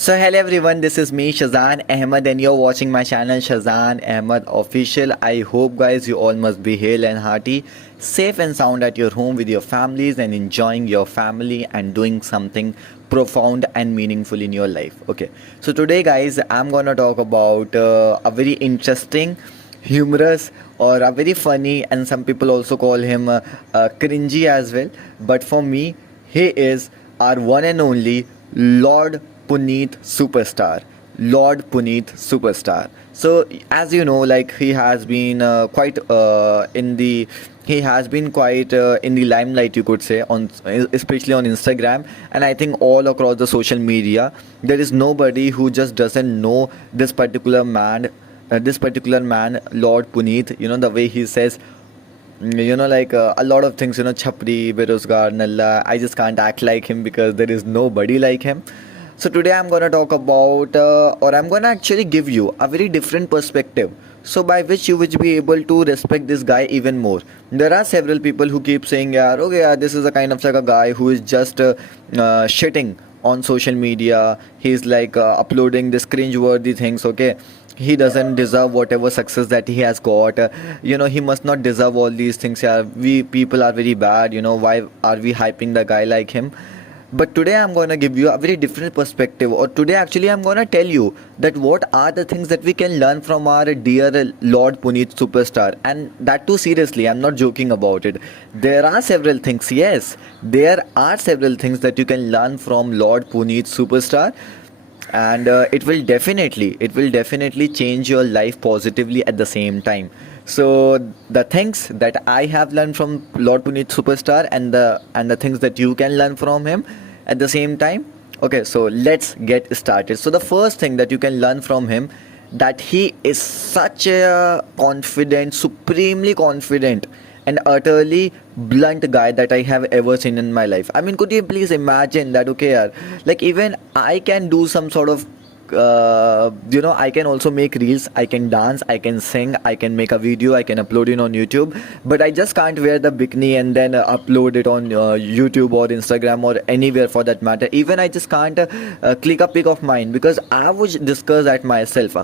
So hello everyone, this is me Shazan Ahmed and you're watching my channel Shazan Ahmed Official. I hope guys you all must be hale and hearty, safe and sound at your home with your families and enjoying your family and doing something profound and meaningful in your life. Okay, so today guys I'm gonna talk about a very interesting, humorous or a very funny, and some people also call him cringy as well. But for me, he is our one and only Lord Puneet Superstar. Lord Puneet Superstar. So as you know, like he has been quite in the he has been quite in the limelight, you could say, on especially on Instagram, and I think all across the social media. There is nobody who just doesn't know this particular man. Lord Puneet, the way he says, like a lot of things, chapri, berozgar, nalla. I just can't act like him because there is nobody like him. So today I'm gonna talk about, or I'm gonna actually give you a very different perspective. So by which you will be able to respect this guy even more. There are several people who keep saying, yeah, okay, yeah, this is a kind of like a guy who is just shitting on social media. He's like uploading this cringe-worthy things. Okay, he doesn't deserve whatever success that he has got. He must not deserve all these things. Yeah, we people are very bad. Why are we hyping the guy like him? But today I'm going to give you a very different perspective, or today actually I'm going to tell you that what are the things that we can learn from our dear Lord Puneet Superstar, and that too seriously. I'm not joking about it. There are several things, yes, there are several things that you can learn from Lord Puneet Superstar, and it will definitely change your life positively at the same time. So the things that I have learned from Lord Puneet Superstar, and the things that you can learn from him at the same time. Okay, so let's get started. So the first thing that you can learn from him, that he is such a confident, supremely confident and utterly blunt guy that I have ever seen in my life. I mean, could you please imagine that? Okay, yaar, like even I can do some sort of I can also make reels, I can dance, I can sing, I can make a video, I can upload it on YouTube, but I just can't wear the bikini and then upload it on YouTube or Instagram or anywhere for that matter. Even I just can't click a pic of mine because I would discuss at myself.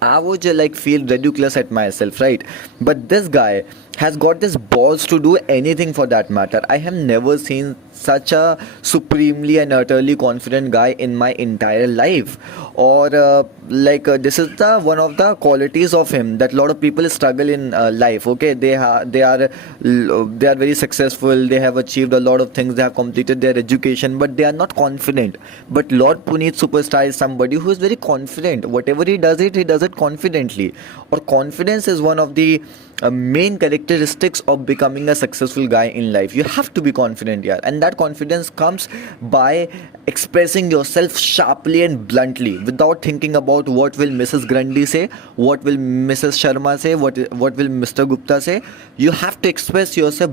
I would like feel ridiculous at myself, right? But this guy has got this balls to do anything for that matter. I have never seen such a supremely and utterly confident guy in my entire life. Or this is the one of the qualities of him that a lot of people struggle in life. Okay, they are very successful. They have achieved a lot of things. They have completed their education, but they are not confident. But Lord Puneet Superstar is somebody who is very confident. Whatever he does it confidently. Or confidence is one of the main characteristics of becoming a successful guy in life. You have to be confident, yeah, and that confidence comes by expressing yourself sharply and bluntly without thinking about what will Mrs. Grundy say, what will Mrs. Sharma say, what will Mr. Gupta say. You have to express yourself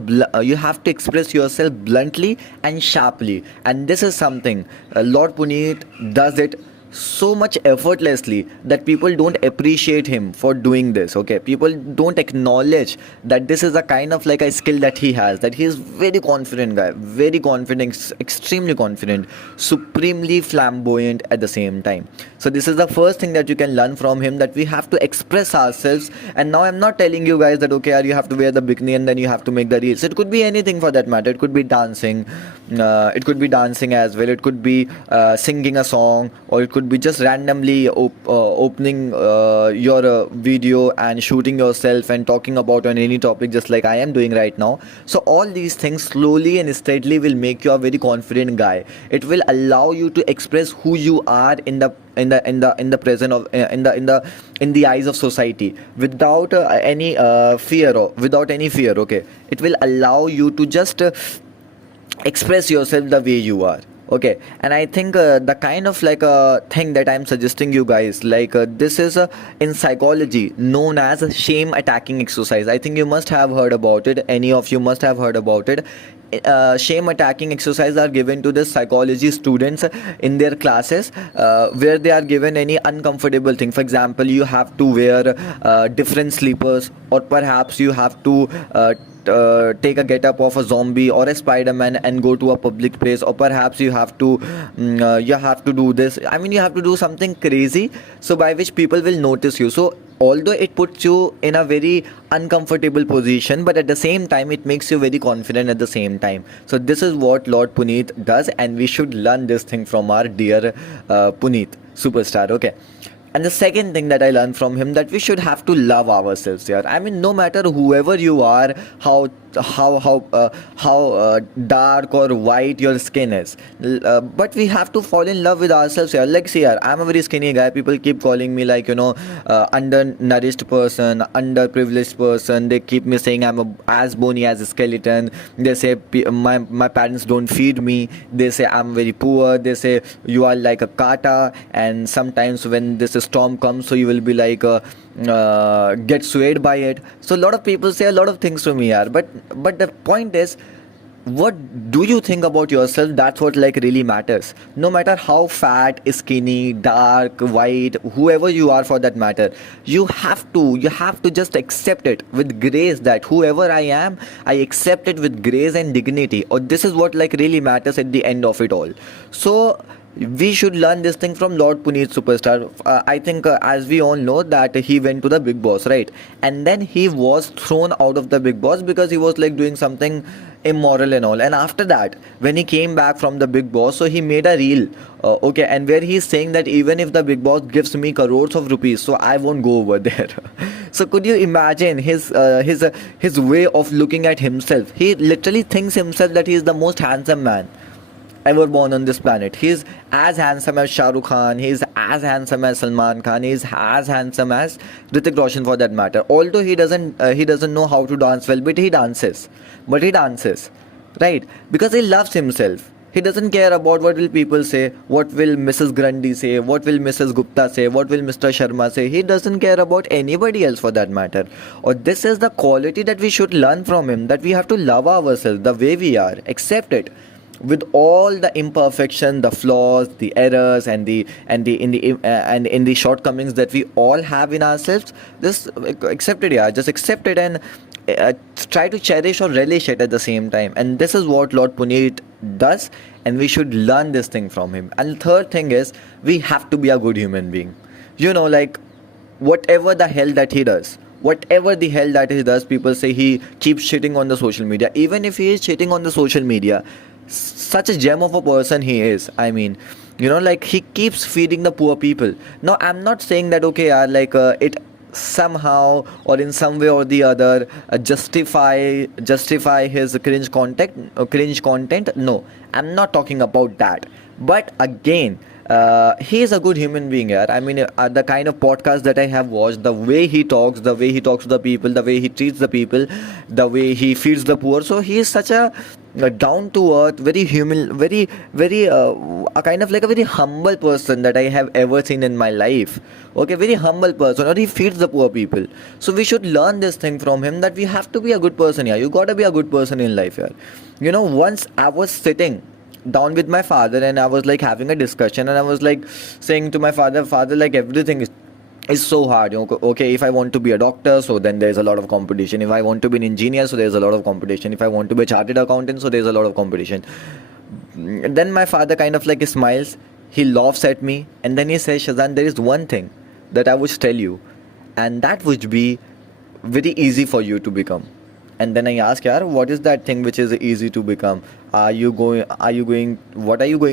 bluntly and sharply, and this is something Lord Puneet does it so much effortlessly that people don't appreciate him for doing this. Okay, people don't acknowledge that this is a kind of like a skill that he has, that he is very confident guy, very confident, extremely confident, supremely flamboyant at the same time. So this is the first thing that you can learn from him, that we have to express ourselves. And now I'm not telling you guys that okay, you have to wear the bikini and then you have to make the reels. It could be anything for that matter. It could be dancing, as well. It could be singing a song, or it could be just randomly opening your video and shooting yourself and talking about on any topic, just like I am doing right now. So all these things slowly and steadily will make you a very confident guy. It will allow you to express who you are in the present of in the eyes of society without any fear, or without any fear. Okay, it will allow you to just express yourself the way you are. Okay, and I think the kind of like a thing that I'm suggesting you guys, like this is in psychology known as shame attacking exercise. I think you must have heard about it. Any of you must have heard about it. Shame attacking exercises are given to the psychology students in their classes, where they are given any uncomfortable thing. For example, you have to wear different sleepers, or perhaps you have to take a get up of a zombie or a Spider-Man and go to a public place, or perhaps you have to do this. I mean, you have to do something crazy, so by which people will notice you. So although it puts you in a very uncomfortable position, but at the same time it makes you very confident at the same time. So this is what Lord Puneet does, and we should learn this thing from our dear Puneet Superstar. Okay. And the second thing that I learned from him, that we should have to love ourselves. Yeah, I mean, no matter whoever you are, how dark or white your skin is, but we have to fall in love with ourselves. Yeah, like see, yeah, I'm a very skinny guy. People keep calling me like, undernourished person, underprivileged person. They keep me saying I'm as bony as a skeleton. They say my parents don't feed me. They say I'm very poor. They say you are like a kata, and sometimes when this storm comes, so you will be like get swayed by it. So a lot of people say a lot of things to me, yaar. But the point is, what do you think about yourself? That's what like really matters. No matter how fat, skinny, dark, white, whoever you are for that matter, you have to just accept it with grace, that whoever I am, I accept it with grace and dignity. Or this is what like really matters at the end of it all. So we should learn this thing from Lord Puneet Superstar. I think, as we all know, that he went to the Big Boss, right? And then he was thrown out of the Big Boss because he was like doing something immoral and all. And after that, when he came back from the Big Boss, so he made a reel, okay, and where he's saying that even if the Big Boss gives me crores of rupees, so I won't go over there. So could you imagine his way of looking at himself? He literally thinks himself that he is the most handsome man ever born on this planet. He's as handsome as Shah Rukh Khan, he's as handsome as Salman Khan, he's as handsome as Hrithik Roshan for that matter. Although he doesn't know how to dance well, but he dances. Right? Because he loves himself. He doesn't care about what will people say, what will Mrs. Grundy say, what will Mrs. Gupta say, what will Mr. Sharma say. He doesn't care about anybody else for that matter. Or this is the quality that we should learn from him, that we have to love ourselves the way we are, accept it with all the imperfection, the flaws, the errors, and in the shortcomings that we all have in ourselves. Just accept it, yeah. Just accept it, and try to cherish or relish it at the same time. And this is what Lord Puneet does, and we should learn this thing from him. And the third thing is, we have to be a good human being. Like whatever the hell that he does. Whatever the hell that he does, people say he keeps shitting on the social media. Even if he is shitting on the social media, such a gem of a person he is. I mean, like he keeps feeding the poor people. Now, I'm not saying that, okay, it somehow or in some way or the other justify his cringe content. No, I'm not talking about that. But again, he is a good human being here. I mean, the kind of podcast that I have watched, the way he talks to the people, the way he treats the people, the way he feeds the poor. So he is such a down to earth, very human, very a kind of like a very humble person that I have ever seen in my life. Okay, very humble person, or he feeds the poor people. So we should learn this thing from him, that we have to be a good person here. You gotta be a good person in life here. Once I was sitting down with my father, and I was like having a discussion, and I was like saying to my father, like everything is so hard. Okay, if I want to be a doctor, so then there's a lot of competition. If I want to be an engineer, so there's a lot of competition. If I want to be a chartered accountant, so there's a lot of competition. Then my father kind of like smiles, he laughs at me, and then he says, Shazan, there is one thing that I would tell you, and that would be very easy for you to become. And then I ask, yaar, what is that thing which is easy to become? What are you going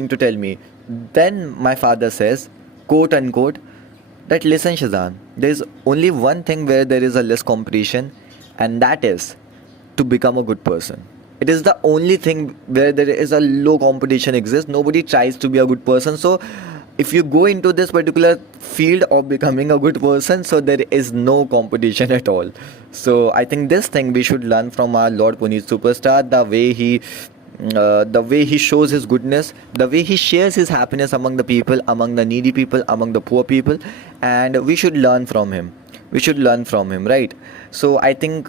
to tell me? Then my father says, quote unquote, that listen, Shazan, there is only one thing where there is a less competition, and that is to become a good person. It is the only thing where there is a low competition exists. Nobody tries to be a good person. So if you go into this particular field of becoming a good person, so there is no competition at all. So I think this thing we should learn from our Lord Puneet Superstar, the way he shows his goodness, the way he shares his happiness among the people, among the needy people, among the poor people, and we should learn from him. Right? So I think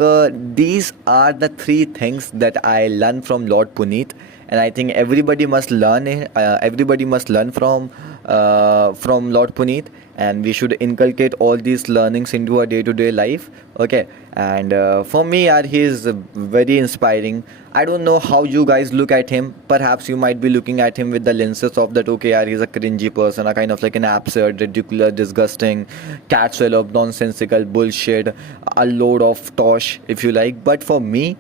these are the three things that I learned from Lord Puneet, and I think everybody must learn it. Everybody must learn from Lord Puneet, and we should inculcate all these learnings into our day-to-day life. Okay, and for me, yaar, he is very inspiring. I don't know how you guys look at him. Perhaps you might be looking at him with the lenses of that, okay, yaar, he's a cringy person, a kind of like an absurd, ridiculous, disgusting, cat swallow, nonsensical bullshit, a load of tosh, if you like. But for me,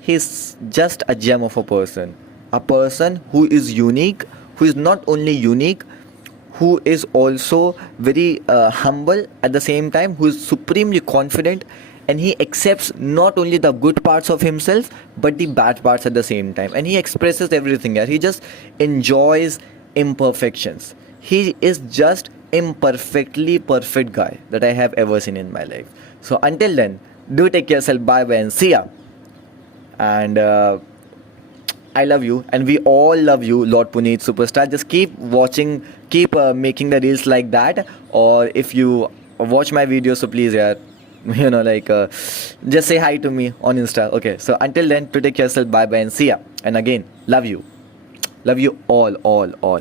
he's just a gem of a person who is unique, who is not only unique, who is also very humble at the same time, who is supremely confident, and he accepts not only the good parts of himself but the bad parts at the same time, and he expresses everything. Yeah, he just enjoys imperfections. He is just imperfectly perfect guy that I have ever seen in my life. So until then, do take yourself, bye bye, and see ya. And I love you, and we all love you, Lord Puneet Superstar. Just keep watching, keep making the reels like that. Or if you watch my videos, so please, yeah, just say hi to me on Insta. Okay, so until then, to take yourself, bye bye, and see ya. And again, love you all, all.